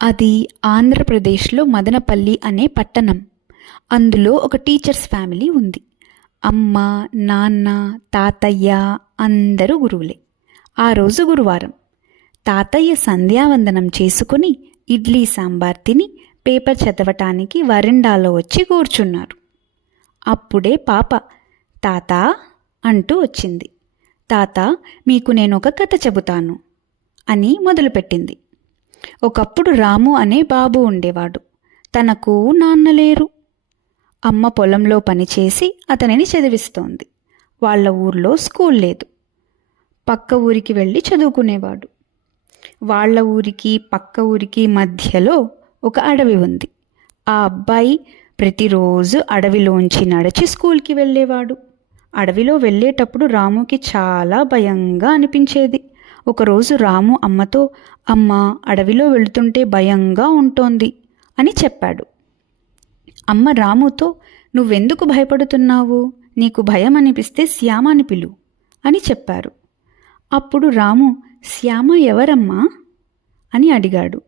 అది ఆంధ్రప్రదేశ్లో మదనపల్లి అనే పట్టణం. అందులో ఒక టీచర్స్ ఫ్యామిలీ ఉంది. అమ్మ, నాన్న, తాతయ్య అందరూ గురువులే. ఆ రోజు గురువారం. తాతయ్య సంధ్యావందనం చేసుకుని ఇడ్లీ సాంబార్ తిని పేపర్ చదవటానికి వరండాలో వచ్చి కూర్చున్నారు. అప్పుడే పాప తాతా అంటూ వచ్చింది. తాత, మీకు నేనొక కథ చెబుతాను అని మొదలుపెట్టింది. ఒకప్పుడు రాము అనే బాబు ఉండేవాడు. తనకు నాన్న లేరు. అమ్మ పొలంలో పనిచేసి అతనిని చదివిస్తోంది. వాళ్ళ ఊర్లో స్కూల్ లేదు. పక్క ఊరికి వెళ్ళి చదువుకునేవాడు. వాళ్ళ ఊరికి పక్క ఊరికి మధ్యలో ఒక అడవి ఉంది. ఆ అబ్బాయి ప్రతిరోజు అడవిలోంచి నడిచి స్కూల్కి వెళ్ళేవాడు. అడవిలో వెళ్ళేటప్పుడు రాముకి చాలా భయంగా అనిపించేది. ఒకరోజు రాము అమ్మతో, అమ్మ, అడవిలో వెళుతుంటే భయంగా ఉంటోంది అని చెప్పాడు. అమ్మ రాముతో, నువ్వెందుకు భయపడుతున్నావు? నీకు భయం అనిపిస్తే శ్యామని పిలు అని చెప్పారు. అప్పుడు రాము, శ్యామ ఎవరమ్మా అని అడిగాడు.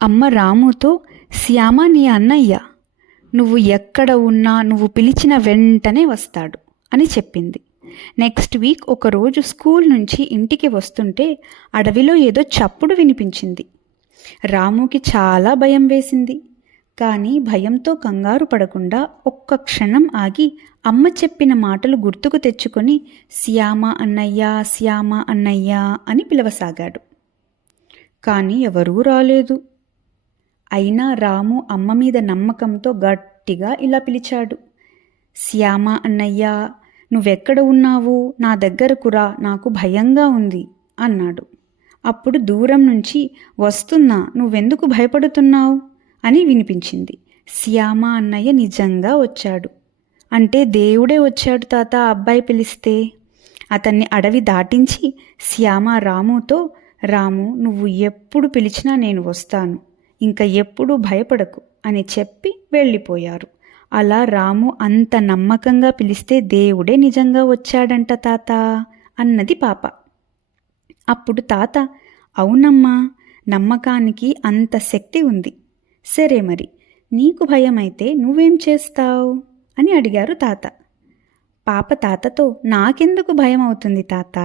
అమ్మ రాముతో, శ్యామ నీ అన్నయ్య. నువ్వు ఎక్కడ ఉన్నా నువ్వు పిలిచిన వెంటనే వస్తాడు అని చెప్పింది. నెక్స్ట్ వీక్ ఒకరోజు స్కూల్ నుంచి ఇంటికి వస్తుంటే అడవిలో ఏదో చప్పుడు వినిపించింది. రాముకి చాలా భయం వేసింది. కానీ భయంతో కంగారు పడకుండా ఒక్క క్షణం ఆగి అమ్మ చెప్పిన మాటలు గుర్తుకు తెచ్చుకొని శ్యామ అన్నయ్య, శ్యామ అన్నయ్య అని పిలవసాగాడు. కానీ ఎవరూ రాలేదు. అయినా రాము అమ్మ మీద నమ్మకంతో గట్టిగా ఇలా పిలిచాడు, శ్యామ అన్నయ్య, నువ్వెక్కడ ఉన్నావు? నా దగ్గరకు రా, నాకు భయంగా ఉంది అన్నాడు. అప్పుడు దూరం నుంచి, వస్తున్నా, నువ్వెందుకు భయపడుతున్నావు అని వినిపించింది. శ్యామ అన్నయ్య నిజంగా వచ్చాడు. అంటే దేవుడే వచ్చాడు తాత, అబ్బాయి పిలిస్తే. అతన్ని అడవి దాటించి శ్యామ రాముతో, రాము, నువ్వు ఎప్పుడు పిలిచినా నేను వస్తాను, ఇంకా ఎప్పుడూ భయపడకు అని చెప్పి వెళ్ళిపోయారు. అలా రాము అంత నమ్మకంగా పిలిస్తే దేవుడే నిజంగా వచ్చాడంట తాత అన్నది పాప. అప్పుడు తాత, అవునమ్మా, నమ్మకానికి అంత శక్తి ఉంది. సరే మరి, నీకు భయమైతే నువ్వేం చేస్తావు అని అడిగారు తాత. పాప తాతతో, నాకెందుకు భయం అవుతుంది తాత,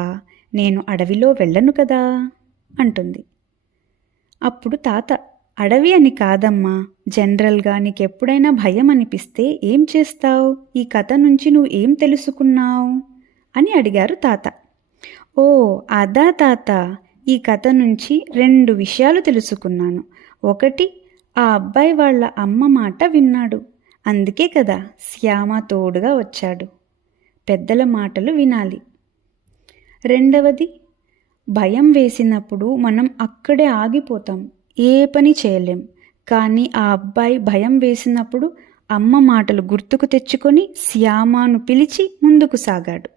నేను అడవిలో వెళ్ళను కదా అంటుంది. అప్పుడు తాత, అడవి అని కాదమ్మా, జనరల్గా నీకెప్పుడైనా భయం అనిపిస్తే ఏం చేస్తావు? ఈ కథ నుంచి నువ్వు ఏం తెలుసుకున్నావు అని అడిగారు తాత. ఓ అదా తాత, ఈ కథ నుంచి 2 విషయాలు తెలుసుకున్నాను. ఒకటి, ఆ అబ్బాయి వాళ్ళ అమ్మ మాట విన్నాడు, అందుకే కదా శ్యామ తోడుగా వచ్చాడు. పెద్దల మాటలు వినాలి. రెండవది, భయం వేసినప్పుడు మనం అక్కడే ఆగిపోతాం, ఏ పని చేయలేం. కానీ ఆ అబ్బాయి భయం వేసినప్పుడు అమ్మ మాటలు గుర్తుకు తెచ్చుకొని శ్యామను పిలిచి ముందుకు సాగాడు.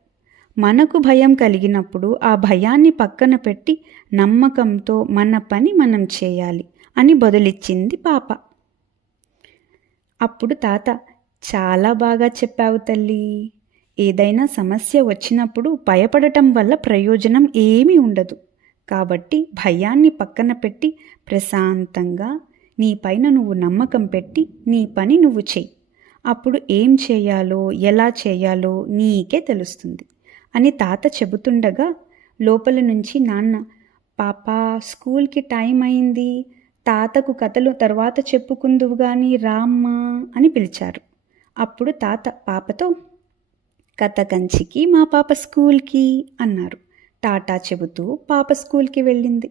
మనకు భయం కలిగినప్పుడు ఆ భయాన్ని పక్కన పెట్టి నమ్మకంతో మన పని మనం చేయాలి అని బదులిచ్చింది పాప. అప్పుడు తాత, చాలా బాగా చెప్పావు తల్లి. ఏదైనా సమస్య వచ్చినప్పుడు భయపడటం వల్ల ప్రయోజనం ఏమీ ఉండదు. కాబట్టి భయాన్ని పక్కన పెట్టి ప్రశాంతంగా నీ పైన నువ్వు నమ్మకం పెట్టి నీ పని నువ్వు చెయ్యి. అప్పుడు ఏం చేయాలో ఎలా చేయాలో నీకే తెలుస్తుంది అని తాత చెబుతుండగా లోపల నుంచి నాన్న, పాపా, స్కూల్కి టైం అయింది, తాతకు కథలు తర్వాత చెప్పుకుందువు గాని రామ్మా అని పిలిచారు. అప్పుడు తాత పాపతో, కథ కంచికి మా పాప స్కూల్కి అన్నారు. టాటా చెబుతూ పాప స్కూల్కి వెళ్ళింది.